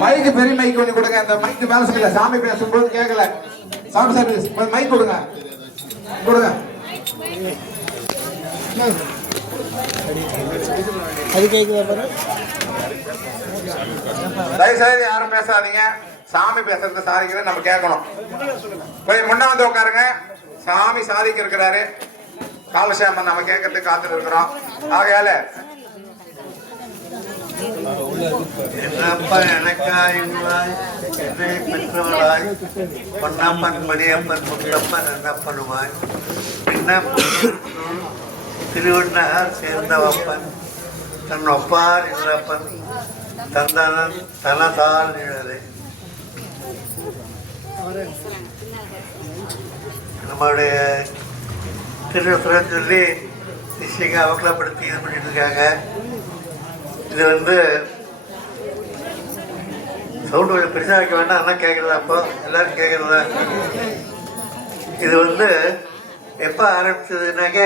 மைக்கு பெரிய மைக் ஒண்ணு கொடுங்க. இந்த மைக் வேலை செய்யல, சாமி பேசும்போது கேட்கல. சாமி சர்வீஸ் மைக் கொடுங்க கொடுங்க. அது கேக்குதா? தயவுசெய்து யாரும் பேசாதீங்க. சாமி பேசுறது சாதிக்கிற நம்ம கேட்கணும். போய் முன்ன வந்து உட்காருங்க. சாமி சாதிக்க இருக்கிறாரு. காலசேமன் நம்ம கேட்கறதுக்கு காத்துட்டு இருக்கிறோம். ஆகையால என்னப்பா எனக்காய் என்னை பெற்றவளாய் பொன்னப்பன் மணியப்பன் முத்தப்பன் என்ன பண்ணுவாய் என்ன திருவண்ணார் சேர்ந்தவப்பன் தன் ஒப்பார் இல்லப்பன் தந்தனன் தனதால் நிழலை. நம்மளுடைய திருநூறு சொல்லி நிச்சயங்க அவக்கலப்படுத்தி இது பண்ணிட்டு இருக்காங்க. இது வந்து சவுண்டு கொஞ்சம் பெருசாக வைக்க வேண்டாம். அதெல்லாம் கேட்குறதா? அப்போ எல்லாரும் கேட்குறதா? இது வந்து எப்போ ஆரம்பிச்சதுனாக்க